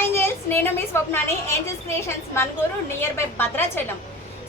Angels నేను మీ స్వప్నాని. Angels creations Manuguru near by Bhadrachalam.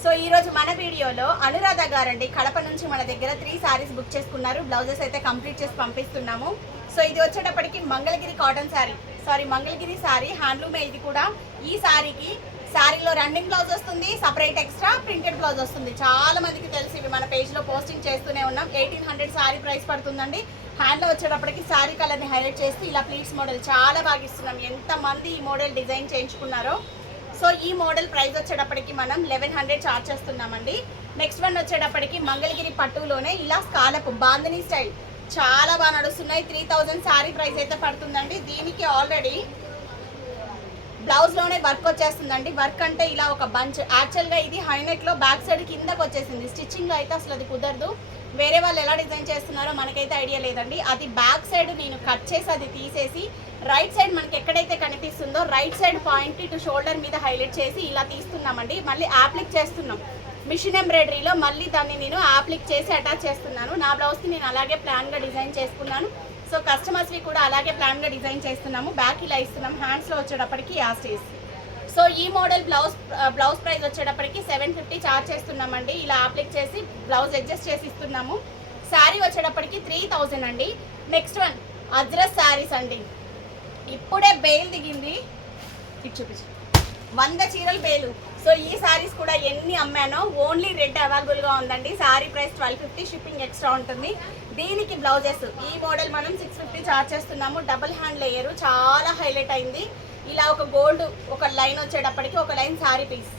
So ఈరోజు మన వీడియోలో అనురాధ గారండి కడప నుంచి మన దగ్గర త్రీ సారీస్ బుక్ చేసుకున్నారు. బ్లౌజెస్ అయితే కంప్లీట్ చేసి పంపిస్తున్నాము. సో ఇది వచ్చేటప్పటికి Mangalagiri cotton sari sorry Mangalagiri sari handloom ఇది కూడా. ఈ శారీకి శారీలో రన్నింగ్ బ్లౌజ్ వస్తుంది సపరేట్ ఎక్స్ట్రా ప్రింటెడ్ బ్లౌజ్ వస్తుంది. చాలా మందికి తెలిసి ఇవి మన పేజ్లో పోస్టింగ్ చేస్తూనే ఉన్నాం. ఎయిటీన్ హండ్రెడ్ శారీ ప్రైస్ పడుతుందండి. హ్యాండ్లో వచ్చేటప్పటికి శారీ కలర్ని హైలైట్ చేస్తూ ఇలా ప్లీట్స్ మోడల్ చాలా బాగా ఇస్తున్నాం. ఎంతమంది ఈ మోడల్ డిజైన్ చేయించుకున్నారో. సో ఈ మోడల్ ప్రైస్ వచ్చేటప్పటికి మనం లెవెన్ హండ్రెడ్ చార్జ్ చేస్తున్నామండి. నెక్స్ట్ వన్ వచ్చేటప్పటికి మంగళగిరి పట్టులోనే ఇలా స్కాలపు బాందని స్టైల్ చాలా బాగా నడుస్తున్నాయి. త్రీ థౌజండ్ శారీ ప్రైస్ అయితే పడుతుందండి. దీనికి ఆల్రెడీ బ్లౌజ్లోనే వర్క్ వచ్చేస్తుందండి. వర్క్ అంటే ఇలా ఒక బంచ్ యాక్చువల్గా ఇది హైనెక్లో బ్యాక్ సైడ్ కిందకి వచ్చేసింది. స్టిచ్చింగ్ అయితే అసలు అది కుదరదు. వేరే వాళ్ళు ఎలా డిజైన్ చేస్తున్నారో మనకైతే ఐడియా లేదండి. అది బ్యాక్ సైడ్ నేను కట్ చేసి అది తీసేసి రైట్ సైడ్ మనకి ఎక్కడైతే కనిపిస్తుందో రైట్ సైడ్ పాయింట్ ఇటు షోల్డర్ మీద హైలైట్ చేసి ఇలా తీస్తున్నామండి. మళ్ళీ యాప్లిక్ చేస్తున్నాం. మిషన్ ఎంబ్రాయిడరీలో మళ్ళీ దాన్ని నేను యాప్లిక్ చేసి అటాచ్ చేస్తున్నాను. నా బ్లౌజ్కి నేను అలాగే ప్లాన్గా డిజైన్ చేసుకున్నాను. సో కస్టమర్స్వి కూడా అలాగే ప్లాన్గా డిజైన్ చేస్తున్నాము. బ్యాక్ ఇలా ఇస్తున్నాం. హ్యాండ్స్లో వచ్చేటప్పటికి యాస్టీస్ సో ఈ మోడల్ బ్లౌజ్ బ్లౌజ్ ప్రైస్ వచ్చేటప్పటికి సెవెన్ ఫిఫ్టీ చార్జ్ చేస్తున్నామండి. ఇలా అప్లిక్ చేసి బ్లౌజ్ అడ్జస్ట్ చేసి ఇస్తున్నాము. శారీ వచ్చేటప్పటికి త్రీ థౌజండ్ అండి. నెక్స్ట్ వన్ అజ్రస్ శారీస్ అండి. ఇప్పుడే బెయిల్ దిగింది. ఇటు చూపించు. వంద చీరలు బేలు. సో ఈ సారీస్ కూడా ఎన్ని అమ్మానో ఓన్లీ రెడ్ అవైలబుల్గా ఉందండి. Sari price twelve fifty shipping extra ఉంటుంది. దీనికి బ్లౌజెస్ ఈ మోడల్ మనం సిక్స్ ఫిఫ్టీ చార్జ్ చేస్తున్నాము. డబుల్ హ్యాండ్ లేయర్ చాలా హైలైట్ అయింది. ఇలా ఒక గోల్డ్ ఒక లైన్ వచ్చేటప్పటికి ఒక line sari piece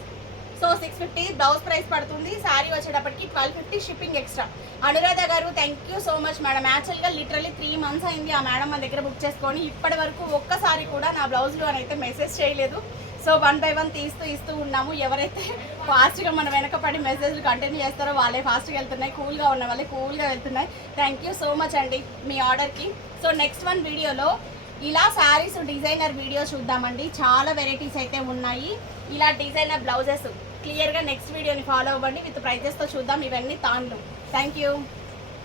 so six fifty blouse price పడుతుంది. శారీ వచ్చేటప్పటికి twelve fifty shipping extra Anuradha గారు thank you so much madam యాక్చువల్గా లిటరలీ త్రీ మంత్స్ అయింది ఆ మేడం మన దగ్గర బుక్ చేసుకొని. ఇప్పటి వరకు ఒక్కసారి కూడా నా బ్లౌజ్లో అని అయితే మెసేజ్ చేయలేదు. సో వన్ బై వన్ తీస్తూ ఇస్తూ ఉన్నాము. ఎవరైతే ఫాస్ట్గా మన వెనకపడి మెసేజ్లు కంటిన్యూ చేస్తారో వాళ్ళే ఫాస్ట్గా వెళ్తున్నాయి. కూల్గా ఉన్న వాళ్ళే కూల్గా వెళ్తున్నాయి. థ్యాంక్ యూ సో మచ్ అండి మీ ఆర్డర్కి. సో నెక్స్ట్ వన్ వీడియోలో ఇలా శారీస్ డిజైనర్ వీడియో చూద్దామండి. చాలా వెరైటీస్ అయితే ఉన్నాయి. ఇలా డిజైనర్ బ్లౌజెస్ క్లియర్గా నెక్స్ట్ వీడియోని ఫాలో అవ్వండి. విత్ ప్రైజెస్తో చూద్దాం. ఇవన్నీ తాన్లు థ్యాంక్ యూ